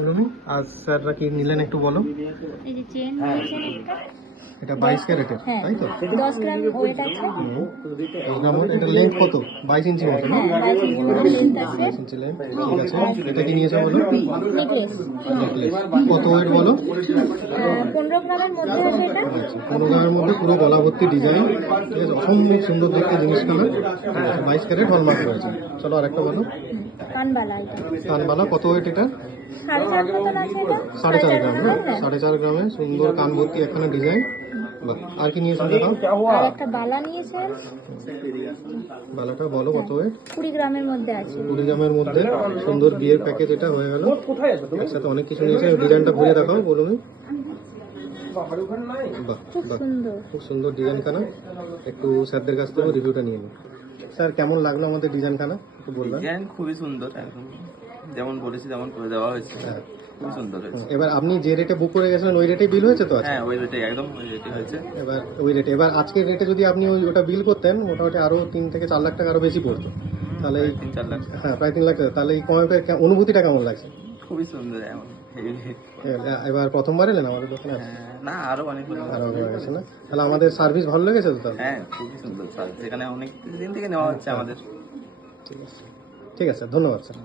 বলুন আজ স্যাররা কি নিলেন একটু বলো। এই যে চেন নিয়েছেন একটা, এটা 22 ক্যারেটের, হ্যাঁ তাই তো? 10 গ্রাম ওয়েট আছে। 10 গ্রাম ওয়েট। এটা লেন্থ কত? 22 ইঞ্চি মতো না? হ্যাঁ 22 ইঞ্চি মতো লেন্থ আছে। 22 ইঞ্চি লেন্থ, ঠিক আছে। এটা কি নিয়েছে বলো? Necklace necklace. কত ওয়েট বলো? 15 গ্রামের মধ্যে আছে এটা। আচ্ছা, 15 গ্রামের মধ্যে পুরো গলা ভর্তি ডিজাইন, ঠিক আছে। অসম্ভব সুন্দর দেখতে জিনিসগুলো, ঠিক আছে। 22 ক্যারেট হলমার্ক রয়েছে। চলো আরেকটা বলো। কানবালা এটা কানবালা কত ওয়েট এটা? 4.5 মতন আছে এটা। 4.5 গ্রাম না? হ্যাঁ। 4.5 গ্রামে সুন্দর কান ভর্তি এখানে ডিজাইন। বাহ, আর কি নিয়েছেন দেখাও। আর একটা বালা নিয়েছেন। বালাটা বলো কত ওয়েট? 20 গ্রামের মধ্যে আছে। 20 গ্রামের মধ্যে সুন্দর বিয়ের প্যাকেজ এটা হয়ে গেল। একসাথে অনেক কিছু নিয়েছে। ডিজাইনটা ঘুরে দেখাও বলুন। বাহ খুব বাহ, সুন্দর। খুব সুন্দর ডিজাইনখানা। একটু স্যারদের কাছ থেকে রিভিউটা নিয়ে নিই। স্যার কেমন লাগলো আমাদের ডিজাইনখানা একটু বলবেন? ডিজাইন খুবই সুন্দর, একদম যেমন বলেছি তেমন করে দেওয়া হয়েছে। হ্যাঁ। খুবই সুন্দর হয়েছে। এবার আপনি যে রেটে বুক করে গেছিলেন ওই রেটেই বিল হয়েছে তো আজকে? হ্যাঁ ওই রেটে, একদম ওই রেটে হয়েছে। এবার ওই রেটে, এবার আজকের রেটে যদি আপনি ওটা বিল করতেন মোটামুটি আরো 3 থেকে 4 লাখ টাকা আরো বেশি পড়তো। তাহলে প্রায় 3-4 লাখ। হ্যাঁ, প্রায় 3 লাখ টাকা। তাহলে এই কমে অনুভূতিটা কেমন লাগছে? খুবই সুন্দর, এমন হেভি। এবার প্রথমবার এলেন আমাদের দোকানে? না আরো অনেক আরো আগে হয়ে গেছে না? তাহলে আমাদের সার্ভিস ভালো লেগেছে তো তাহলে? হ্যাঁ খুবই সুন্দর, সেখানে অনেক দিন থেকে নেওয়া হচ্ছে আমাদের। ঠিক আছে, ঠিক আছে, ধন্যবাদ স্যার।